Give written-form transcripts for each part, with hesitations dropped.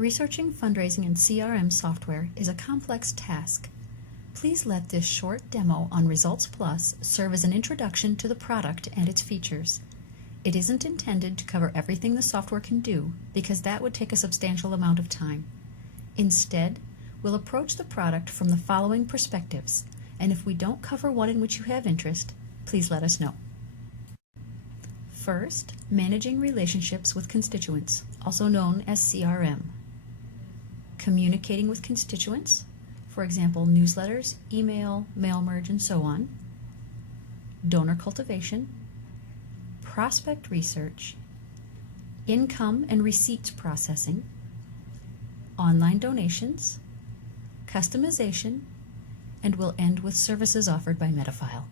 Researching fundraising in CRM software is a complex task. Please let this short demo on ResultsPlus serve as an introduction to the product and its features. It isn't intended to cover everything the software can do, because that would take a substantial amount of time. Instead, we'll approach the product from the following perspectives, and if we don't cover one in which you have interest, please let us know. First, managing relationships with constituents, also known as CRM. Communicating with constituents, for example, newsletters, email, mail merge, and so on. Donor cultivation. Prospect research. Income and receipts processing. Online donations. Customization. And we'll end with services offered by Metafile.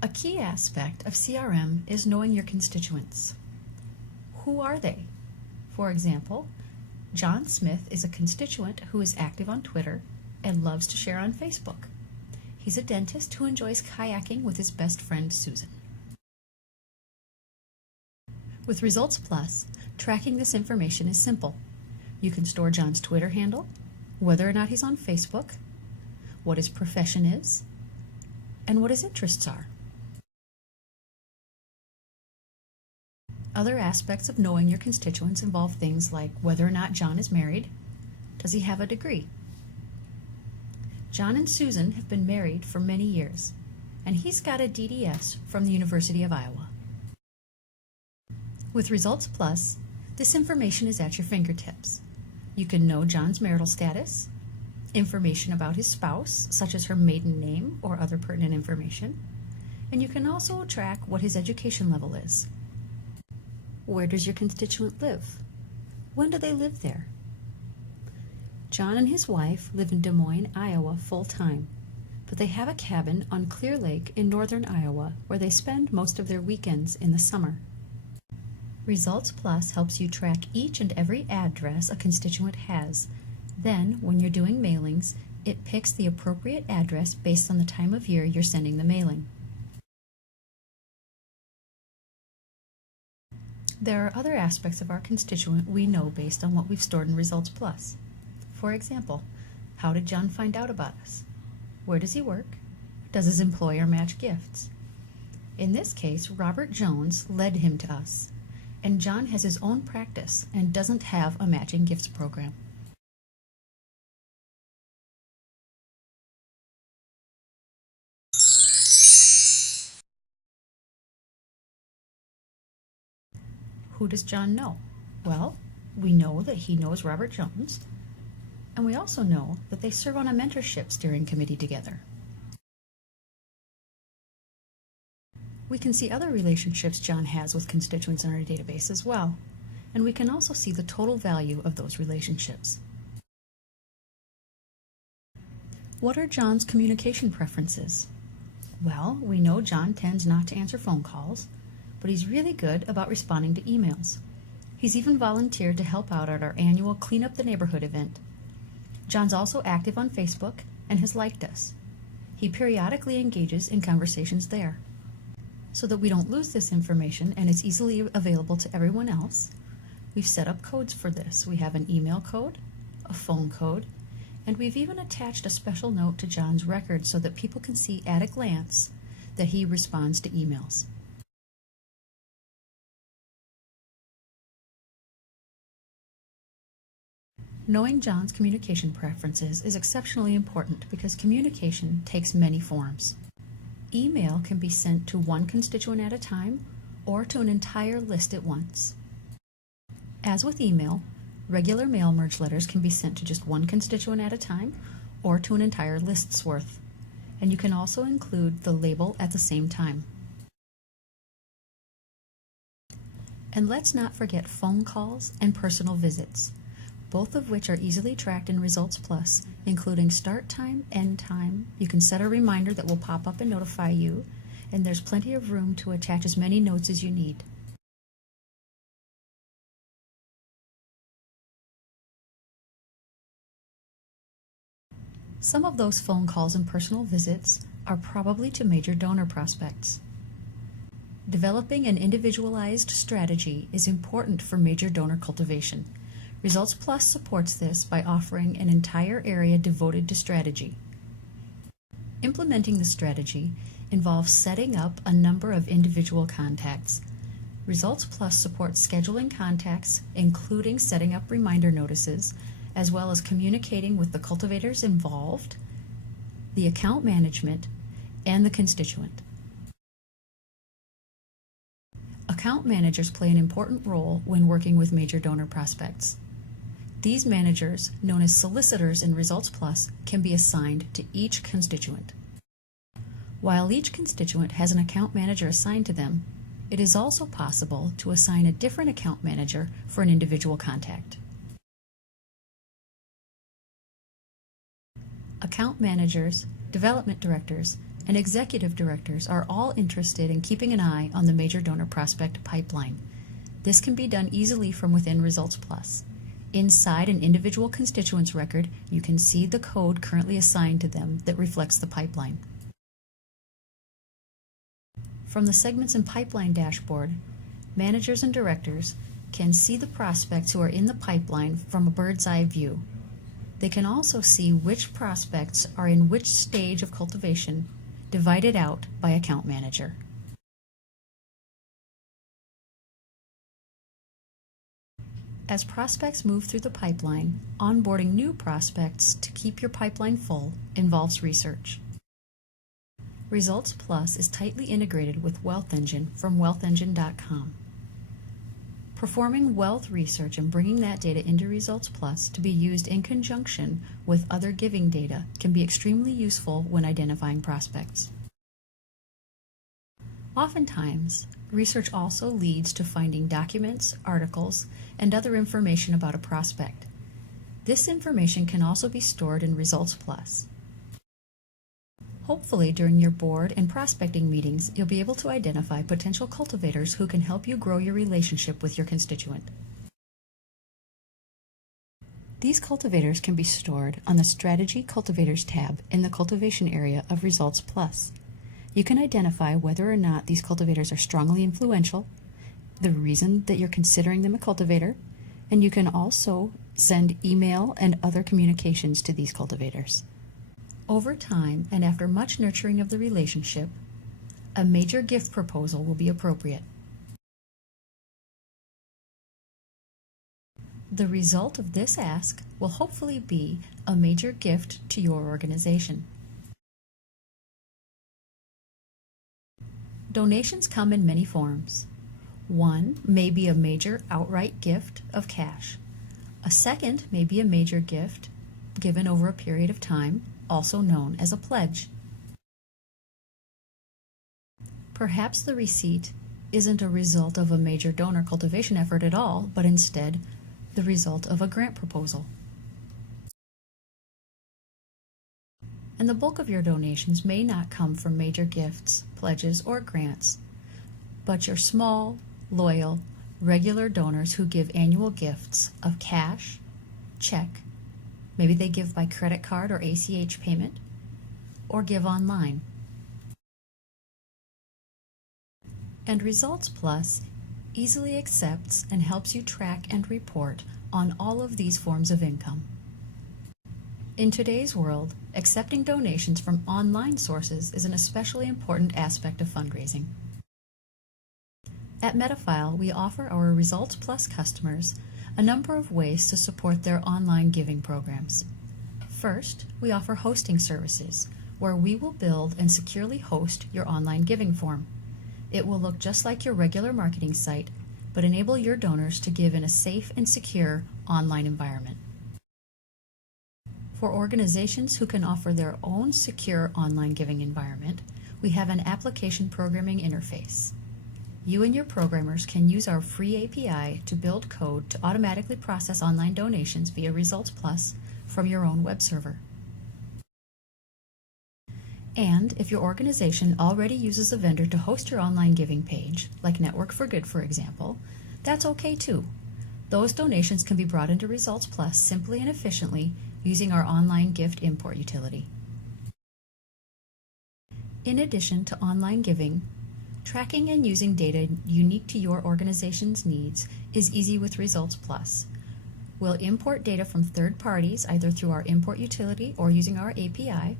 A key aspect of CRM is knowing your constituents. Who are they? For example, John Smith is a constituent who is active on Twitter and loves to share on Facebook. He's a dentist who enjoys kayaking with his best friend Susan. With ResultsPlus, tracking this information is simple. You can store John's Twitter handle, whether or not he's on Facebook, what his profession is, and what his interests are. Other aspects of knowing your constituents involve things like whether or not John is married. Does he have a degree? John and Susan have been married for many years, and he's got a DDS from the University of Iowa. With ResultsPlus, this information is at your fingertips. You can know John's marital status, information about his spouse, such as her maiden name or other pertinent information, and you can also track what his education level is. Where does your constituent live? When do they live there? John and his wife live in Des Moines, Iowa full-time, but they have a cabin on Clear Lake in northern Iowa where they spend most of their weekends in the summer. ResultsPlus helps you track each and every address a constituent has. Then, when you're doing mailings, it picks the appropriate address based on the time of year you're sending the mailing. There are other aspects of our constituent we know based on what we've stored in ResultsPlus. For example, how did John find out about us? Where does he work? Does his employer match gifts? In this case, Robert Jones led him to us, and John has his own practice and doesn't have a matching gifts program. Who does John know? Well, we know that he knows Robert Jones, and we also know that they serve on a mentorship steering committee together. We can see other relationships John has with constituents in our database as well, and we can also see the total value of those relationships. What are John's communication preferences? Well, we know John tends not to answer phone calls, but he's really good about responding to emails. He's even volunteered to help out at our annual Clean Up the Neighborhood event. John's also active on Facebook and has liked us. He periodically engages in conversations there. So that we don't lose this information and it's easily available to everyone else, we've set up codes for this. We have an email code, a phone code, and we've even attached a special note to John's record so that people can see at a glance that he responds to emails. Knowing John's communication preferences is exceptionally important because communication takes many forms. Email can be sent to one constituent at a time or to an entire list at once. As with email, regular mail merge letters can be sent to just one constituent at a time or to an entire list's worth. And you can also include the label at the same time. And let's not forget phone calls and personal visits, both of which are easily tracked in ResultsPlus, including start time, end time. You can set a reminder that will pop up and notify you, and there's plenty of room to attach as many notes as you need. Some of those phone calls and personal visits are probably to major donor prospects. Developing an individualized strategy is important for major donor cultivation. ResultsPlus supports this by offering an entire area devoted to strategy. Implementing the strategy involves setting up a number of individual contacts. ResultsPlus supports scheduling contacts, including setting up reminder notices, as well as communicating with the cultivators involved, the account management, and the constituent. Account managers play an important role when working with major donor prospects. These managers, known as solicitors in ResultsPlus, can be assigned to each constituent. While each constituent has an account manager assigned to them, it is also possible to assign a different account manager for an individual contact. Account managers, development directors, and executive directors are all interested in keeping an eye on the major donor prospect pipeline. This can be done easily from within ResultsPlus. Inside an individual constituent's record, you can see the code currently assigned to them that reflects the pipeline. From the Segments and Pipeline dashboard, managers and directors can see the prospects who are in the pipeline from a bird's eye view. They can also see which prospects are in which stage of cultivation, divided out by account manager. As prospects move through the pipeline, onboarding new prospects to keep your pipeline full involves research. ResultsPlus is tightly integrated with Wealth Engine from wealthengine.com. Performing wealth research and bringing that data into ResultsPlus to be used in conjunction with other giving data can be extremely useful when identifying prospects. Oftentimes, research also leads to finding documents, articles, and other information about a prospect. This information can also be stored in ResultsPlus. Hopefully, during your board and prospecting meetings, you'll be able to identify potential cultivators who can help you grow your relationship with your constituent. These cultivators can be stored on the Strategy Cultivators tab in the Cultivation area of ResultsPlus. You can identify whether or not these cultivators are strongly influential, the reason that you're considering them a cultivator, and you can also send email and other communications to these cultivators. Over time, and after much nurturing of the relationship, a major gift proposal will be appropriate. The result of this ask will hopefully be a major gift to your organization. Donations come in many forms. One may be a major outright gift of cash. A second may be a major gift given over a period of time, also known as a pledge. Perhaps the receipt isn't a result of a major donor cultivation effort at all, but instead the result of a grant proposal. And the bulk of your donations may not come from major gifts, pledges, or grants, but your small, loyal, regular donors who give annual gifts of cash, check, maybe they give by credit card or ACH payment, or give online. And ResultsPlus easily accepts and helps you track and report on all of these forms of income. In today's world, accepting donations from online sources is an especially important aspect of fundraising. At Metafile, we offer our ResultsPlus customers a number of ways to support their online giving programs. First, we offer hosting services, where we will build and securely host your online giving form. It will look just like your regular marketing site, but enable your donors to give in a safe and secure online environment. For organizations who can offer their own secure online giving environment, we have an application programming interface. You and your programmers can use our free API to build code to automatically process online donations via ResultsPlus from your own web server. And if your organization already uses a vendor to host your online giving page, like Network for Good, for example, that's okay too. Those donations can be brought into ResultsPlus simply and efficiently using our online gift import utility. In addition to online giving, Tracking and using data unique to your organization's needs is easy with ResultsPlus. We'll import data from third parties, either through our import utility or using our API.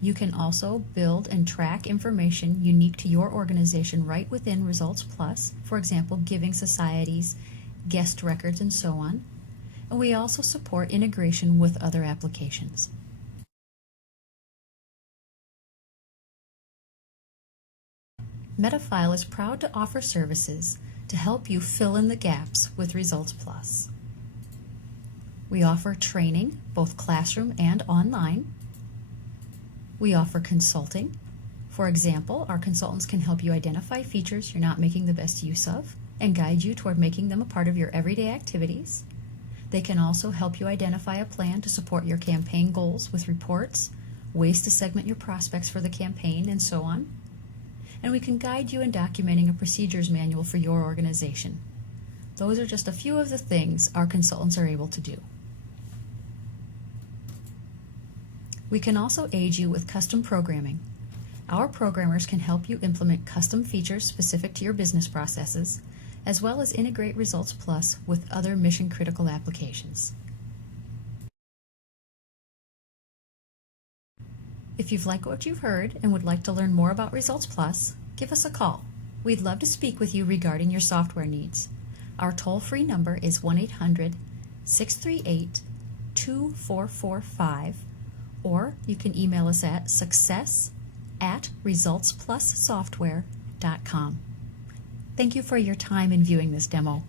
You can also build and track information unique to your organization right within ResultsPlus, for example, giving societies, guest records, and so on. And we also support integration with other applications. Metafile is proud to offer services to help you fill in the gaps with ResultsPlus. We offer training, both classroom and online. We offer consulting. For example, our consultants can help you identify features you're not making the best use of and guide you toward making them a part of your everyday activities. They can also help you identify a plan to support your campaign goals with reports, ways to segment your prospects for the campaign, and so on. And we can guide you in documenting a procedures manual for your organization. Those are just a few of the things our consultants are able to do. We can also aid you with custom programming. Our programmers can help you implement custom features specific to your business processes, as well as integrate ResultsPlus with other mission-critical applications. If you've liked what you've heard and would like to learn more about ResultsPlus, give us a call. We'd love to speak with you regarding your software needs. Our toll-free number is 1-800-638-2445, or you can email us at success@resultsplussoftware.com. Thank you for your time in viewing this demo.